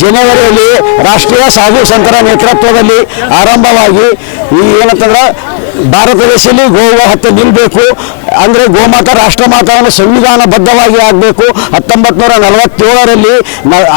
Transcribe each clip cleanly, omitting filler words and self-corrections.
ಜನವರಿಯಲ್ಲಿ ರಾಷ್ಟ್ರೀಯ ಸಾಧು ಸಂತರ ನೇತೃತ್ವದಲ್ಲಿ ಆರಂಭವಾಗಿ ಈ ಏನಂತಂದ್ರೆ ಭಾರತ ದೇಶದಲ್ಲಿ ಗೋವು ಹತ್ಯೆ ನಿಲ್ಲಬೇಕು ಅಂದರೆ ಗೋಮಾತಾ ರಾಷ್ಟ್ರಮಾತಾವನ್ನು ಸಂವಿಧಾನಬದ್ಧವಾಗಿ ಆಗಬೇಕು. 1947ರಲ್ಲಿ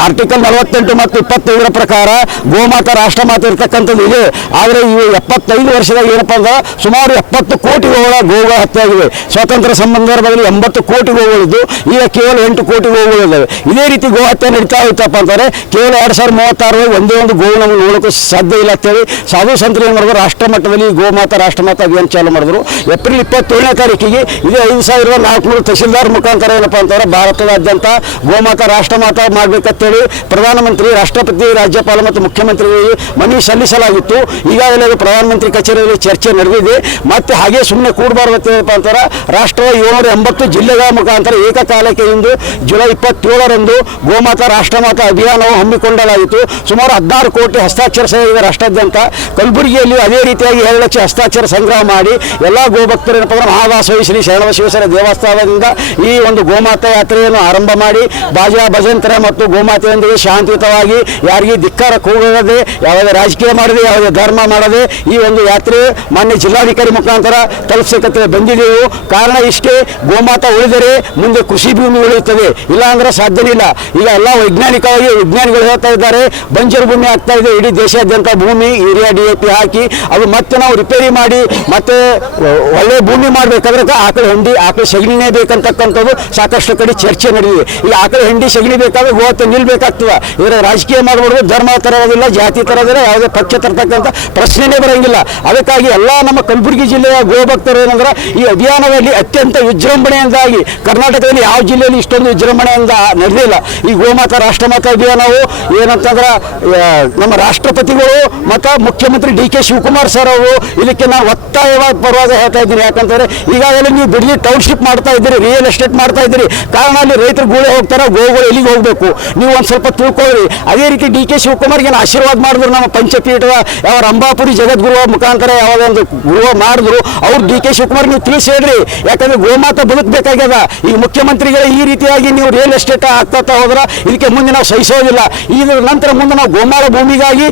ಆರ್ಟಿಕಲ್ 48 ಮತ್ತು 25 ಪ್ರಕಾರ ಗೋಮಾತಾ ರಾಷ್ಟ್ರಮಾತೆ ಇರ್ತಕ್ಕಂಥದ್ದು ಇದೆ. ಆದರೆ ಇವು 75 ವರ್ಷದಾಗ ಏನಪ್ಪ ಅಂದ್ರೆ ಸುಮಾರು 70 ಕೋಟಿ ಗೋವುಗಳ ಹತ್ಯೆ ಆಗಿದೆ. ಸ್ವಾತಂತ್ರ್ಯ ಸಂದರ್ಭದಲ್ಲಿ 80 ಕೋಟಿ ಗೋವುಗಳಿದ್ದು ಈಗ ಕೇವಲ 8 ಕೋಟಿ ಗೋವುಗಳಿದ್ದಾವೆ. ಇದೇ ರೀತಿ ಗೋ ಹತ್ಯೆ ನಡೀತಾ ಹೋಯ್ತಪ್ಪ ಅಂತಂದರೆ ಕೇವಲ 2036 ಒಂದೇ ಒಂದು ಗೋವು ನಮಗೆ ನೋಡೋಕ್ಕೂ ಸಾಧ್ಯ ಇಲ್ಲ ಅಂತೇಳಿ ಸಾಧು ಸಂತರು ಏನು ಮಾಡಿದ್ರು, ರಾಷ್ಟ್ರ ಮಟ್ಟದಲ್ಲಿ ಗೋಮಾತಾ ರಾಷ್ಟ್ರಮಾತಾ ಅಭಿಯಾನ ಚಾಲೂ ಮಾಡಿದ್ರು. ಏಪ್ರಿಲ್ 27ನೇ ತಾರೀಕಿಗೆ ಇದೇ 5400 ತಹಶೀಲ್ದಾರ್ ಮುಖಾಂತರ ಏನಪ್ಪ ಅಂತಂದ್ರೆ ಭಾರತದಾದ್ಯಂತ ಗೋಮಾತಾ ರಾಷ್ಟ್ರಮಾತಾ ಮಾಡಬೇಕಂತೇಳಿ ಪ್ರಧಾನಮಂತ್ರಿ, ರಾಷ್ಟ್ರಪತಿ, ರಾಜ್ಯಪಾಲ ಮತ್ತು ಮುಖ್ಯಮಂತ್ರಿಗಳಿಗೆ ಮನವಿ ಸಲ್ಲಿಸಲಾಗಿತ್ತು. ಈಗಾಗಲೇ ಅದು ಪ್ರಧಾನಮಂತ್ರಿ ಕಚೇರಿಯಲ್ಲಿ ಚರ್ಚೆ ನಡೆದಿದೆ. ಮತ್ತೆ ಹಾಗೆ ಸುಮ್ಮನೆ ಕೂಡಬಾರ್ದು ಏನಪ್ಪ ಅಂತಾರೆ, ರಾಷ್ಟ್ರದ 780 ಜಿಲ್ಲೆಗಳ ಮುಖಾಂತರ ಏಕಕಾಲಕ್ಕೆ ಇಂದು ಜುಲೈ 27ರಂದು ಗೋಮಾತಾ ರಾಷ್ಟ್ರಮಾತಾ ಅಭಿಯಾನವು ಹಮ್ಮಿಕೊಳ್ಳಲಾಗಿತ್ತು. ಸುಮಾರು 16 ಕೋಟಿ ಹಸ್ತಾಕ್ಷರ ಸಹಿತ ರಾಷ್ಟ್ರಾದ್ಯಂತ ಕಲಬುರಗಿಯಲ್ಲಿ ಅದೇ ರೀತಿಯಾಗಿ 2 ಲಕ್ಷ ಹಸ್ತಾಕ್ಷರ ಸಂಗ್ರಹ ಮಾಡಿ ಎಲ್ಲ ಗೋಭಕ್ತರು ಏನಪ್ಪ ಅಂದ್ರೆ ಮಹಾದಾಸೋಹಿ ಶ್ರೀ ಶರಣಬಸವೇಶ್ವರ ದೇವಸ್ಥಾನದಿಂದ ಈ ಒಂದು ಗೋಮಾತಾ ಯಾತ್ರೆಯನ್ನು ಆರಂಭ ಮಾಡಿ ಬಾಜಾ ಭಜಂತರ ಮತ್ತು ಗೋಮಾತೆಯೊಂದಿಗೆ ಶಾಂತಿಯುತವಾಗಿ ಯಾರಿಗೆ ಧಿಕ್ಕಾರ ಕೂಗದೆ, ಯಾವುದೇ ರಾಜಕೀಯ ಮಾಡದೆ, ಯಾವುದೇ ಧರ್ಮ ಮಾಡದೆ ಈ ಒಂದು ಯಾತ್ರೆ ಮಾನ್ಯ ಜಿಲ್ಲಾಧಿಕಾರಿ ಮುಖಾಂತರ ತಲುಪಿಸಕ್ಕೆ ಬಂದಿದ್ದೆವು. ಕಾರಣ ಇಷ್ಟೇ, ಗೋಮಾತಾ ಉಳಿದರೆ ಮುಂದೆ ಕೃಷಿ ಭೂಮಿ ಉಳಿಯುತ್ತದೆ, ಇಲ್ಲ ಅಂದ್ರೆ ಸಾಧ್ಯನೇ ಇಲ್ಲ. ಈಗ ಎಲ್ಲ ವೈಜ್ಞಾನಿಕವಾಗಿ ವಿಜ್ಞಾನಿಗಳು ಹೇಳ್ತಾ ಇದ್ದಾರೆ, ಬಂಜರು ಭೂಮಿ ಆಗ್ತಾ ಇದೆ. ಇಡೀ ದೇಶಾದ್ಯಂತ ಭೂಮಿ ಯೂರಿಯಾ DAP ಹಾಕಿ ಅದು ಮತ್ತೆ ನಾವು ರಿಪೇರಿ ಮಾಡಿ ಮತ್ತೆ ಒಳ್ಳೆ ಭೂಮಿ ಮಾಡಬೇಕಾದ್ರೆ ಆಕಳ ಹೆಂಡಿ ಆಕಳ ಸಗಣಿನೇ ಬೇಕಂತಕ್ಕಂಥದ್ದು ಸಾಕಷ್ಟು ಕಡೆ ಚರ್ಚೆ ನಡೆದಿದೆ. ಈ ಆಕಳ ಹೆಂಡಿ ಸಗಣಿ ಬೇಕಾದ್ರೆ ಗೋಹತ್ಯೆ ನಿಲ್ಬೇಕಾಗ್ತದೆ. ಇದರ ರಾಜಕೀಯ ಮಾಡಬಾರ್ದು, ಧರ್ಮ ತರೋದಿಲ್ಲ, ಜಾತಿ ತರೋದಿಲ್ಲ, ಯಾವುದೇ ಪಕ್ಷ ತರ್ತಕ್ಕಂಥ ಪ್ರಶ್ನೆನೇ ಬರೋಂಗಿಲ್ಲ. ಅದಕ್ಕಾಗಿ ಎಲ್ಲ ನಮ್ಮ ಕಲಬುರಗಿ ಜಿಲ್ಲೆಯ ಗೋಭಕ್ತರು ಏನಂದ್ರೆ ಈ ಅಭಿಯಾನದಲ್ಲಿ ಅತ್ಯಂತ ವಿಜೃಂಭಣೆಯಿಂದಾಗಿ ಕರ್ನಾಟಕದಲ್ಲಿ ಯಾವ ಜಿಲ್ಲೆಯಲ್ಲಿ ಇಷ್ಟೊಂದು ವಿಜೃಂಭಣೆಯಿಂದ ನಡೆದಿಲ್ಲ. ಈ ಗೋಮಾತಾ ರಾಷ್ಟ್ರಮಾತಾ ಅಭಿಯಾನವು ಏನಂತಂದ್ರೆ ನಮ್ಮ ರಾಷ್ಟ್ರಪತಿಗಳು ಮತ್ತು ಮುಖ್ಯಮಂತ್ರಿ DK ಶಿವಕುಮಾರ್ ಸರ್ ಅವರು ಇದಕ್ಕೆ ನಾನು ಒತ್ತಾಯವಾದ ಪರವಾಗಿ ಹೇಳ್ತಾ ಇದ್ದೀನಿ. ಯಾಕಂತಂದರೆ ಈಗಾಗಲೇ ನೀವು ಬಿಡಲಿ ಟೌನ್ಶಿಪ್ ಮಾಡ್ತಾ ಇದ್ದೀರಿ, ರಿಯಲ್ ಎಸ್ಟೇಟ್ ಮಾಡ್ತಾ ಇದ್ದೀರಿ. ಕಾರಣ ಅಲ್ಲಿ ರೈತರು ಗೂಳೆ ಹೋಗ್ತಾರೆ, ಗೋಗಳು ಎಲ್ಲಿಗೆ ಹೋಗಬೇಕು ನೀವು ಒಂದು ಸ್ವಲ್ಪ ತಿಳ್ಕೊಳ್ಳಿ. ಅದೇ ರೀತಿ DK ಶಿವಕುಮಾರ್ಗೆ ಆಶೀರ್ವಾದ ಮಾಡಿದ್ರು ನಮ್ಮ ಪಂಚಪೀಠದ ಯಾವ ರಂಭಾಪುರಿ ಜಗದ್ಗುರುವ ಮುಖಾಂತರ ಯಾವುದೊಂದು ಗುರುವ ಮಾಡಿದ್ರು. ಅವ್ರು DK ಶಿವಕುಮಾರ್ ನೀವು ತಿಳಿಸಿ ಹೇಳ್ರಿ, ಯಾಕಂದ್ರೆ ಗೋಮಾತಾ ಬದುಕಬೇಕಾಗ್ಯದ. ಈಗ ಮುಖ್ಯಮಂತ್ರಿಗಳ ಈ ರೀತಿಯಾಗಿ ನೀವು ರಿಯಲ್ ಎಸ್ಟೇಟ್ ಆಗ್ತಾ ಹೋದ್ರೆ ಇದಕ್ಕೆ ಮುಂದೆ ನಾವು ಸಹಿಸೋದಿಲ್ಲ. ಇದರ ನಂತರ ಮುಂದೆ ನಾವು ಗೋಮಾಳ ಭೂಮಿಗಾಗಿ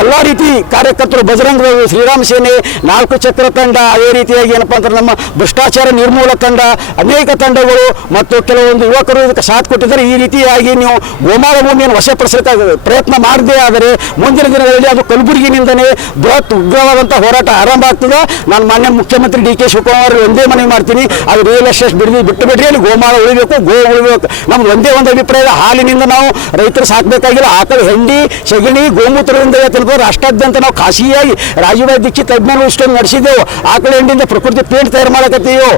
ಎಲ್ಲ ರೀತಿ ಕಾರ್ಯಕರ್ತರು, ಬಜರಂಗ ದಳ, ಶ್ರೀರಾಮ ಸೇನೆ, 4 ಚಕ್ರ ತಂಡ, ಅದೇ ರೀತಿಯಾಗಿ ಏನಪ್ಪ ಅಂದ್ರೆ ನಮ್ಮ ಭ್ರಷ್ಟಾಚಾರ ನಿರ್ಮೂಲ ತಂಡ, ಅನೇಕ ತಂಡಗಳು ಮತ್ತು ಕೆಲವೊಂದು ಯುವಕರು ಇದಕ್ಕೆ ಸಾಥ್ ಕೊಟ್ಟಿದ್ದಾರೆ. ಈ ರೀತಿಯಾಗಿ ನೀವು ಗೋಮಾಳ ಭೂಮಿಯನ್ನು ವಶಪಡಿಸಲಿಕ್ಕೆ ಪ್ರಯತ್ನ ಮಾಡದೇ ಆದರೆ ಮುಂದಿನ ದಿನಗಳಲ್ಲಿ ಅದು ಕಲಬುರಗಿನಿಂದಲೇ ಬೃಹತ್ ಉಗ್ರವಾದಂಥ ಹೋರಾಟ ಆರಂಭ ಆಗ್ತದೆ. ನಾನು ಮಾನ್ಯ ಮುಖ್ಯಮಂತ್ರಿ DK ಶಿವಕುಮಾರ್ ಒಂದೇ ಮನವಿ ಮಾಡ್ತೀನಿ, ಅದು ರಿಯಲ್ ಎಸ್ಟೇಟ್ ಬಿಟ್ಟು ಬಿಡ್ರಿ, ಅಲ್ಲಿ ಗೋಮಾಳ ಉಳಿಬೇಕು, ಗೋ ಉಳಿಬೇಕು. ನಮ್ದು ಒಂದೇ ಒಂದು ಅಭಿಪ್ರಾಯ, ಹಾಲಿನಿಂದ ನಾವು ರೈತರು ಸಾಕಬೇಕಾಗಿಲ್ಲ, ಆಕಳ ಹೆಂಡಿ ಸಗಣಿ ಗೋಮೂತ್ರದಿಂದ ರಾಷ್ಟ್ರಾದ್ಯಂತ ನಾವು ಖಾಸಗಿಯಾಗಿ ರಾಜೀವ್ಭಾಯಿ ದೀಕ್ಷಿತ್ ಅಭಿಯಾನ ಇಷ್ಟೊಂದು ನಡೆಸಿದ್ದೆವು. ಆಕಳ ಹೆಂಡಿಯಿಂದ ಪ್ರಕೃತಿ ಪೇಂಟ್ ತಯಾರು ಮಾಡಕತ್ತೀವಿ.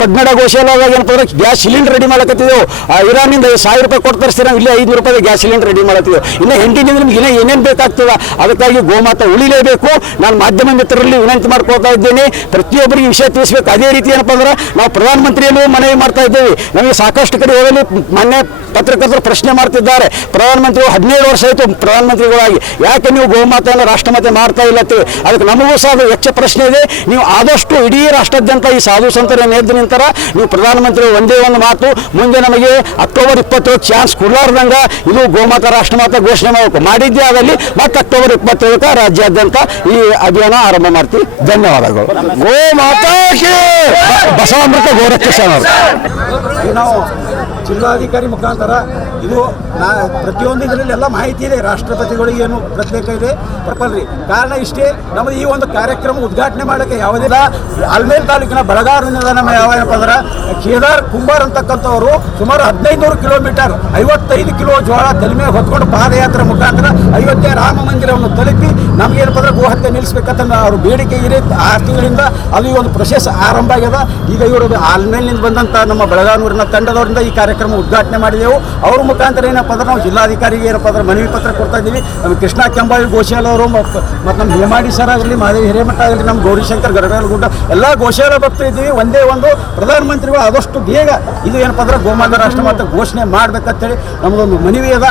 ಪದ್ಮಡ ಗೋಶಾಲಾದಾಗ ಏನಪ್ಪ ಅಂದ್ರೆ ಗ್ಯಾಸ್ ಸಿಲಿಂಡರ್ ರೆಡಿ ಮಾಡಕತ್ತಿದ್ದೆವು. ಇರಾನಿಂದ 1000 ರೂಪಾಯಿ ಕೊಟ್ಟು ತರಿಸ್ತೀವಿ, ನಾವು ಇಲ್ಲೇ 500 ರೂಪಾಯಿ ಗ್ಯಾಸ್ ಸಿಲಿಂಡರ್ ರೆಡಿ ಮಾಡತ್ತೀವಿ. ಇನ್ನು ಹೆಂಡಿನಿಂದ ನಿಮ್ಗೆ ಇನ್ನೂ ಏನೇನು ಬೇಕಾಗ್ತದೆ. ಅದಕ್ಕಾಗಿ ಗೋಮಾತಾ ಉಳಿಲೇಬೇಕು. ನಾನು ಮಾಧ್ಯಮ ಮಿತ್ರರಲ್ಲಿ ವಿನಂತಿ ಮಾಡ್ಕೊಳ್ತಾ ಇದ್ದೇನೆ, ಪ್ರತಿಯೊಬ್ಬರಿಗೆ ವಿಷಯ ತಿಳಿಸ್ಬೇಕು. ಅದೇ ರೀತಿ ಏನಪ್ಪ ಅಂದ್ರೆ ನಾವು ಪ್ರಧಾನಮಂತ್ರಿಯಲ್ಲೂ ಮನವಿ ಮಾಡ್ತಾ ಇದ್ದೇವೆ. ನಮಗೆ ಸಾಕಷ್ಟು ಕಡೆ ಹೋಗಲಿ ಮೊನ್ನೆ ಪತ್ರಕರ್ತರು ಪ್ರಶ್ನೆ ಮಾಡ್ತಿದ್ದಾರೆ, ಪ್ರಧಾನಮಂತ್ರಿಗಳು 17 ವರ್ಷ ಆಯಿತು ಪ್ರಧಾನಮಂತ್ರಿಗಳಾಗಿ, ಯಾಕೆ ನೀವು ಗೋಮಾತೆಯನ್ನು ರಾಷ್ಟ್ರಮಾತೆ ಮಾಡ್ತಾ ಇಲ್ಲ ಅಂತೇಳಿ. ಅದಕ್ಕೆ ನಮಗೂ ಸಹ ಅದು ವೆಚ್ಚ ಪ್ರಶ್ನೆ ಇದೆ. ನೀವು ಆದಷ್ಟು ಇಡೀ ರಾಷ್ಟ್ರಾದ್ಯಂತ ಈ ಸಾಧು ಸಂತರ ಎದ್ದ ನಂತರ ನೀವು ಪ್ರಧಾನಮಂತ್ರಿ ಒಂದೇ ಒಂದು ಮಾತು, ಮುಂದೆ ನಮಗೆ ಅಕ್ಟೋಬರ್ 27 ಚಾನ್ಸ್ ಕೊಡಲಾರ್ದಂಗ ಇದು ಗೋಮಾತಾ ರಾಷ್ಟ್ರಮಾತೆ ಘೋಷಣೆ ಮಾಡಿದ್ದೇ ಆದಲ್ಲಿ ಮತ್ತೆ ಅಕ್ಟೋಬರ್ 27 ರಾಜ್ಯಾದ್ಯಂತ ಈ ಅಭಿಯಾನ ಆರಂಭ ಮಾಡ್ತೀವಿ. ಧನ್ಯವಾದಗಳು. ಗೋಮಾತಾ ಬಸವಾಮೃತ ಗೋರಕ್ಷ ನಾವು ಜಿಲ್ಲಾಧಿಕಾರಿ ಮುಖಾಂತರ ಇದು ಪ್ರತಿಯೊಂದು ಇದರಲ್ಲಿ ಎಲ್ಲ ಮಾಹಿತಿ ಇದೆ. ರಾಷ್ಟ್ರಪತಿಗಳಿಗೆ ಏನು ಪ್ರತ್ಯೇಕ ಇದೆ ತಪ್ಪಲ್ರಿ. ಕಾರಣ ಇಷ್ಟೇ, ನಮ್ಮದು ಈ ಒಂದು ಕಾರ್ಯಕ್ರಮ ಉದ್ಘಾಟನೆ ಮಾಡೋಕ್ಕೆ ಯಾವುದಿಲ್ಲ. ಆಲ್ಮೇಲ್ ತಾಲೂಕಿನ ಬೆಳಗಾವಿನಿಂದ ನಮ್ಮ ಯಾವಪ್ಪ ಅಂದ್ರೆ ಕೇದಾರ್ ಕುಂಬಾರ್ ಅಂತಕ್ಕಂಥವರು ಸುಮಾರು 1500 ಕಿಲೋಮೀಟರ್ 55 ಕಿಲೋ ಜೋಳ ತಲೆ ಮೇಲೆ ಹೊತ್ಕೊಂಡು ಪಾದಯಾತ್ರೆ ಮುಖಾಂತರ ಅಯೋಧ್ಯೆ ರಾಮ ಮಂದಿರವನ್ನು ತಲುಪಿ ನಮಗೇನಪ್ಪ ಅಂದ್ರೆ ಗೋಹತ್ಯೆ ನಿಲ್ಲಿಸ್ಬೇಕಂತ ಅವ್ರ ಬೇಡಿಕೆ ಇದೆ. 6 ತಿಂಗಳಿಂದ ಅದು ಈ ಒಂದು ಪ್ರೊಸೆಸ್ ಆರಂಭ ಆಗ್ಯದ. ಈಗ ಇವರು ಆಲ್ಮೇಲಿನಿಂದ ಬಂದಂಥ ನಮ್ಮ ಬೆಳಗಾವಿನ ತಂಡದವರಿಂದ ಈ ಕಾರ್ಯಕ್ರಮ ಉದ್ಘಾಟನೆ ಮಾಡಿದೆವು. ಅವ್ರ ಮುಖಾಂತರ ಏನಪ್ಪ ಅಂದ್ರೆ ನಾವು ಜಿಲ್ಲಾಧಿಕಾರಿಗೆ ಏನಪ್ಪ ಅಂದ್ರೆ ಮನವಿ ಪತ್ರ ಕೊಡ್ತಾ ಇದ್ದೀವಿ. ನಮ್ಮ ಕೃಷ್ಣ ಕೆಂಬಾವಿ ಗೋಶಾಲ ಅವರು ಮತ್ತು ನಮ್ಮ ಹೇಮಾಡಿ ಸರ್ ಆಗಲಿ, ಮಹಾದೇವಿ ಹಿರೇಮಠ ಆಗಲಿ, ನಮ್ಮ ಗೌರಿಶಂಕರ್ ಗರಗಲಗುಡ್ಡ ಎಲ್ಲ ಗೋಶಾಲ ಭಕ್ತರು ಇದ್ದೀವಿ. ಒಂದೇ ಒಂದು ಪ್ರಧಾನಮಂತ್ರಿಗಳು ಆದಷ್ಟು ಬೇಗ ಇದು ಏನಪ್ಪ ಅಂದ್ರೆ ಗೋಮಾತಾ ರಾಷ್ಟ್ರಮಾತೆ ಘೋಷಣೆ ಮಾಡ್ಬೇಕಂತೇಳಿ ನಮ್ಮದೊಂದು ಮನವಿ ಅದ.